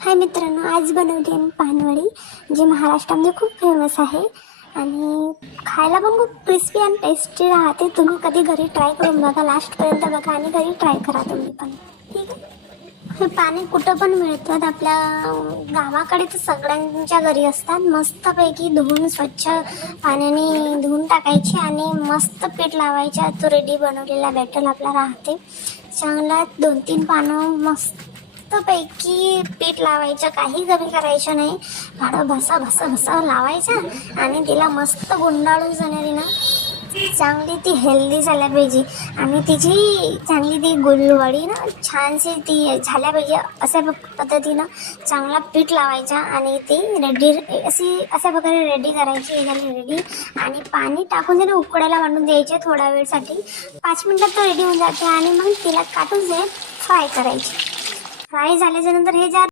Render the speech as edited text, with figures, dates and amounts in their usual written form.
हाय मित्रांनो, आज बनवली आहे पानवडी, जी महाराष्ट्रामध्ये खूप फेमस आहे आणि खायला पण खूप क्रिस्पी आणि टेस्टी राहते. तुम्ही कधी घरी ट्राय करून बघा, लास्टपर्यंत बघा आणि घरी ट्राय करा तुम्ही पण. ठीक आहे. हे पाणी कुठं पण मिळतात, आपल्या गावाकडे तर सगळ्यांच्या घरी असतात. मस्तपैकी धुवून स्वच्छ पाण्याने धुवून टाकायचे आणि मस्त पीठ लावायचे. तो रेडी बनवलेला बॅटर आपला राहते. चांगला 2-3 पानं मस्त पैकी पीठ लावायचं, काही कमी करायचं नाही. भाडं भसा लावायचं आणि तिला मस्त गुंडाळून जाणारी ना चांगली ती हेल्दी झाल्या पाहिजे आणि तिची चांगली ती गुलवडी ना छानशी ती झाल्या पाहिजे. अशा पद्धतीनं चांगला पीठ लावायचा आणि ती रेडी अशा प्रकारे रेडी करायची. हे झाली रेडी आणि पाणी टाकून तिला उकडायला मांडून द्यायचे थोड्या वेळसाठी. 5 मिनिटात तर रेडी होऊन जाते आणि मग तिला काटून फ्राय करायची. फ्राय झाल्याच्या नंतर हे ज्या